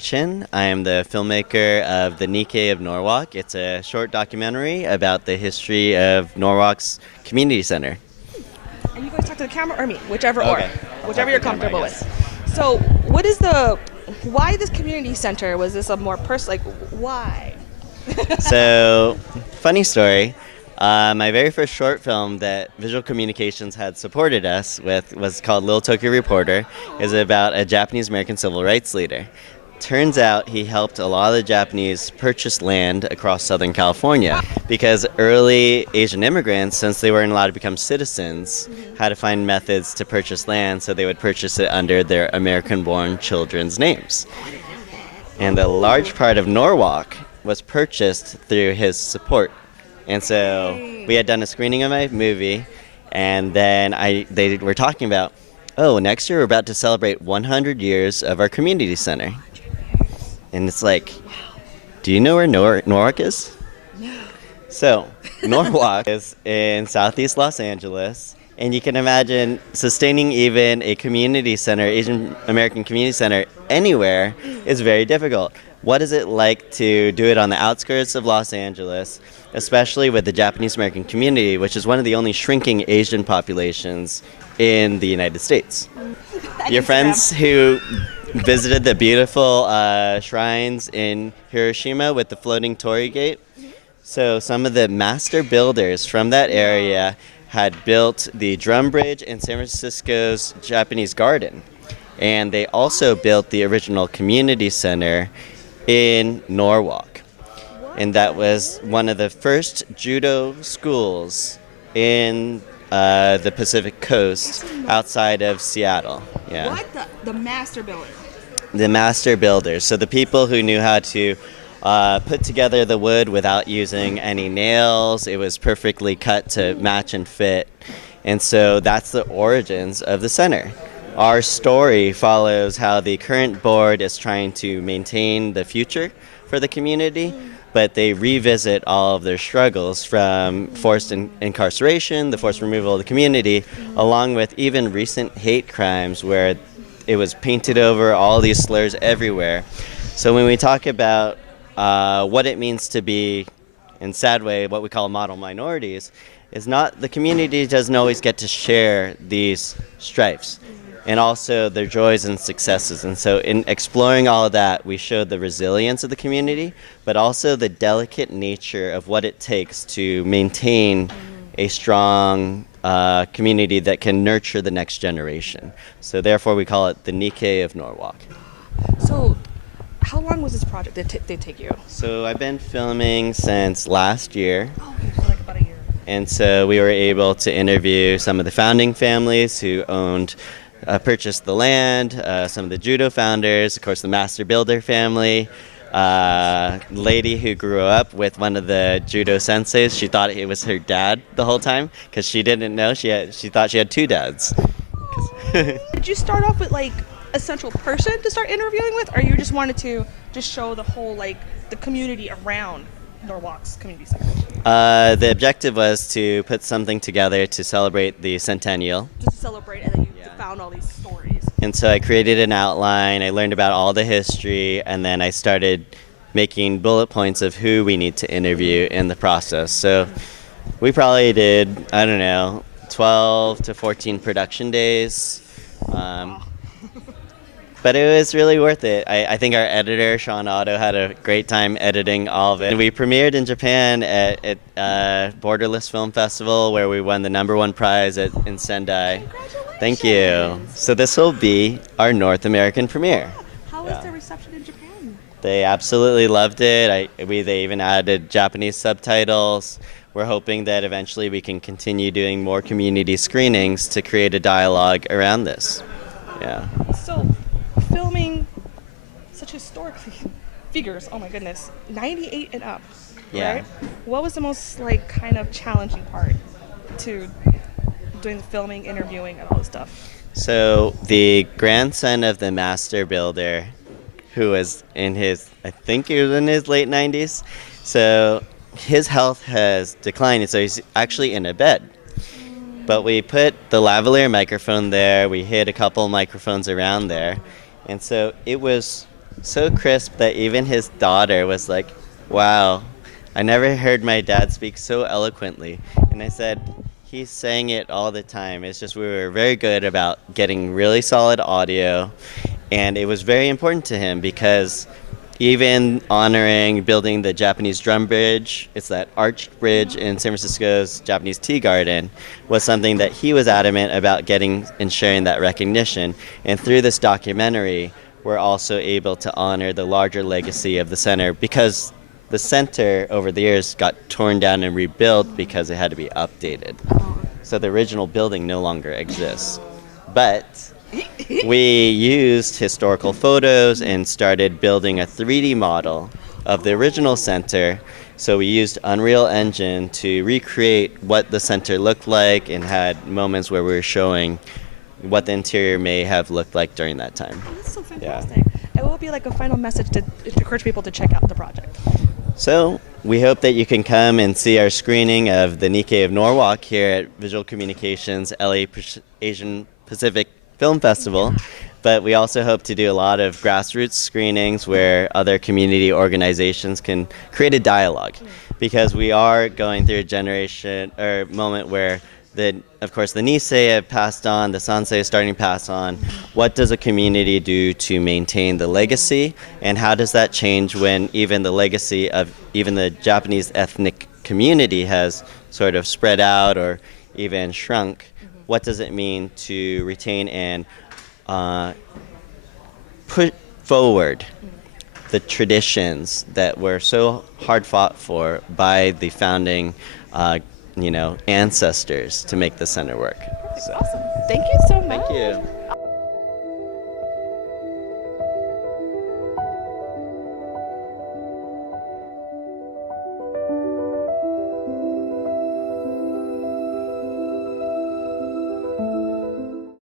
Chin. I am the filmmaker of the NIKKEI of Norwalk. It's a short documentary about the history of Norwalk's community center. And you guys talk to the camera or me, whichever Okay. whichever you're comfortable with. So, why this community center? Was this a more personal, why? So, funny story. My very first short film that Visual Communications had supported us with was called Little Tokyo Reporter. It's about a Japanese American civil rights leader. Turns out he helped a lot of the Japanese purchase land across Southern California because early Asian immigrants, since they weren't allowed to become citizens, had to find methods to purchase land, so they would purchase it under their American-born children's names. And a large part of Norwalk was purchased through his support. And so we had done a screening of my movie, and then they were talking about, oh, next year we're about to celebrate 100 years of our community center. And it's like, do you know where Norwalk is? No. So, Norwalk is in southeast Los Angeles, and you can imagine sustaining even a community center, Asian American community center, anywhere is very difficult. What is it like to do it on the outskirts of Los Angeles, especially with the Japanese American community, which is one of the only shrinking Asian populations in the United States? Your friends who visited the beautiful shrines in Hiroshima with the floating torii gate? So some of the master builders from that area had built the drum bridge in San Francisco's Japanese Garden. And they also built the original community center in Norwalk. And that was one of the first judo schools in the Pacific Coast outside of Seattle. Yeah. What the master builder? The master builders. So the people who knew how to put together the wood without using any nails. It was perfectly cut to match and fit. And so that's the origins of the center. Our story follows how the current board is trying to maintain the future for the community, but they revisit all of their struggles from forced incarceration, the forced removal of the community, along with even recent hate crimes where it was painted over, all these slurs everywhere. So when we talk about what it means to be, in sad way, what we call model minorities, is not, the community doesn't always get to share these stripes and also their joys and successes. And so in exploring all of that, we showed the resilience of the community, but also the delicate nature of what it takes to maintain a strong community that can nurture the next generation. So therefore we call it the NIKKEI of Norwalk. So how long was this project they take you? So I've been filming since last year. Oh, okay, so like about a year. And so we were able to interview some of the founding families who purchased the land, some of the judo founders, of course the master builder family, lady who grew up with one of the judo senseis. She thought it was her dad the whole time because she didn't know. She thought she had two dads. Did you start off with a central person to start interviewing with, or you just wanted to just show the whole the community around Norwalk's community center? The objective was to put something together to celebrate the centennial. Just to celebrate, and then you found all these stories. And so I created an outline, I learned about all the history, and then I started making bullet points of who we need to interview in the process. So we probably did, I don't know, 12 to 14 production days. But it was really worth it. I think our editor, Sean Otto, had a great time editing all of it. We premiered in Japan at Borderless Film Festival, where we won the #1 prize in Sendai. Thank you. So this will be our North American premiere. How was the reception in Japan? They absolutely loved it. They even added Japanese subtitles. We're hoping that eventually we can continue doing more community screenings to create a dialogue around this. Yeah. So, filming such historic figures, oh my goodness, 98 and up, Yeah. right? What was the most kind of challenging part to doing the filming, interviewing, and all this stuff? So the grandson of the master builder, who was I think he was in his late 90s, so his health has declined, so he's actually in a bed. But we put the lavalier microphone there, we hid a couple microphones around there, and so it was so crisp that even his daughter was like, wow, I never heard my dad speak so eloquently. And I said, he's saying it all the time. It's just we were very good about getting really solid audio. And it was very important to him because even honoring building the Japanese drum bridge, it's that arched bridge in San Francisco's Japanese Tea Garden, was something that he was adamant about getting and sharing that recognition. And through this documentary, we're also able to honor the larger legacy of the center because the center over the years got torn down and rebuilt because it had to be updated. So the original building no longer exists. But we used historical photos and started building a 3D model of the original center. So we used Unreal Engine to recreate what the center looked like and had moments where we were showing what the interior may have looked like during that time. Oh, that's so fantastic. It will be like a final message to encourage people to check out the project. So we hope that you can come and see our screening of the NIKKEI of Norwalk here at Visual Communications LA Asian Pacific Film Festival. But we also hope to do a lot of grassroots screenings where other community organizations can create a dialogue, because we are going through a generation or moment where of course the Nisei have passed on, the Sansei is starting to pass on. What does a community do to maintain the legacy, and how does that change when even the legacy of even the Japanese ethnic community has sort of spread out or even shrunk? What does it mean to retain and put forward the traditions that were so hard fought for by the founding ancestors to make the center work? Awesome. Thank you so much. Thank you.